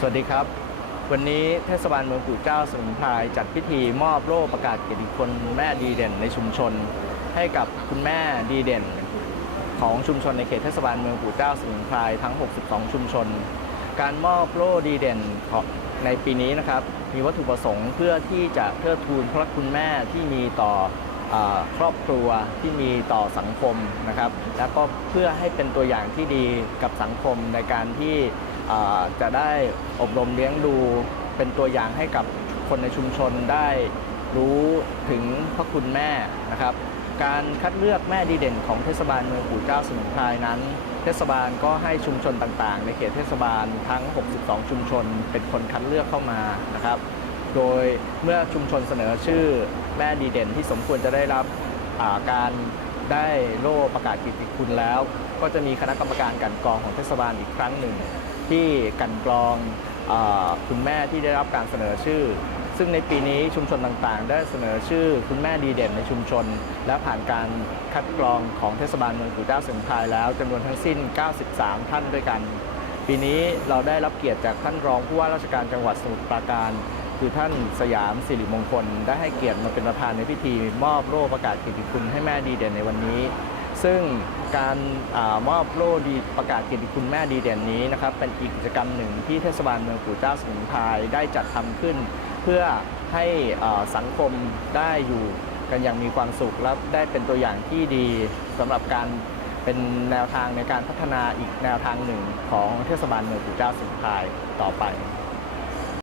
สวัสดีครับ วันนี้เทศบาลเมืองปู่เจ้าสมุนไพรจัดพิธีมอบโล่ประกาศเกียรติคุณแม่ดีเด่นในชุมชน ให้กับคุณแม่ดีเด่น ของชุมชนในเขตเทศบาลเมืองปู่เจ้าสมุนไพรทั้ง 62 ชุมชน การมอบโล่ดีเด่นในปีนี้นะครับ มีวัตถุประสงค์เพื่อที่จะเทิดทูนพระคุณแม่ที่มีต่ออครอบครัวที่มีต่อสังคมนะครับ แล้วก็เพื่อให้เป็นตัวอย่างที่ดีกับสังคมในการที่ จะได้อบรมเลี้ยงดูเป็นตัวอย่างให้กับคนในชุมชนได้รู้ถึงพระคุณแม่นะครับ การคัดเลือกแม่ดีเด่นของเทศบาลเมืองปู่เจ้าสมุนไพรนั้น เทศบาลก็ให้ชุมชนต่างๆ ในเขตเทศบาลทั้ง 62 ชุมชน เป็นคนคัดเลือกเข้ามานะครับ โดยเมื่อชุมชนเสนอชื่อแม่ดีเด่นที่สมควรจะได้รับาการได้โล่ประกาศกิตติคุณแล้ว ก็จะมีคณะกรรมการกันกรองของเทศบาลอีกครั้งหนึ่ง ที่กันกรองอคุณแม่ที่ได้รับการเสนอชื่อ ซึ่งในปีนี้ชุมชนต่างๆ ได้เสนอชื่อคุณแม่ดีเด่นในชุมชน และผ่านการคัดกรองของเทศบาลเมืองปู่เจ้าสมุนไพรแล้วจำนวนทั้งสิ้น 93 ท่านด้วยกัน ปีนี้เราได้รับเกียรติจากท่านรองผู้ว่าราชการจังหวัดสมุทรปราการคือท่านสยามสิริมงคล ได้ให้เกียรติมาเป็นประธานในพิธี มอบโล่ประกาศเกียรติคุณให้แม่ดีเด่นในวันนี้ ซึ่งการอามอบโล่ดีประกาศเกียรติคุณแม่ดีเด่นนี้นะครับเป็นอีกกิจกรรมหนึ่งที่เทศบาลเมืองปู่เจ้าสมุนไพรได้จัดทำขึ้น เพื่อให้สังคมได้อยู่กันอย่างมีความสุขและได้เป็นตัวอย่างที่ดีสำหรับการเป็นแนวทางในการพัฒนาอีกแนวทางหนึ่งของเทศบาลเมืองปู่เจ้าสมุนไพรต่อไป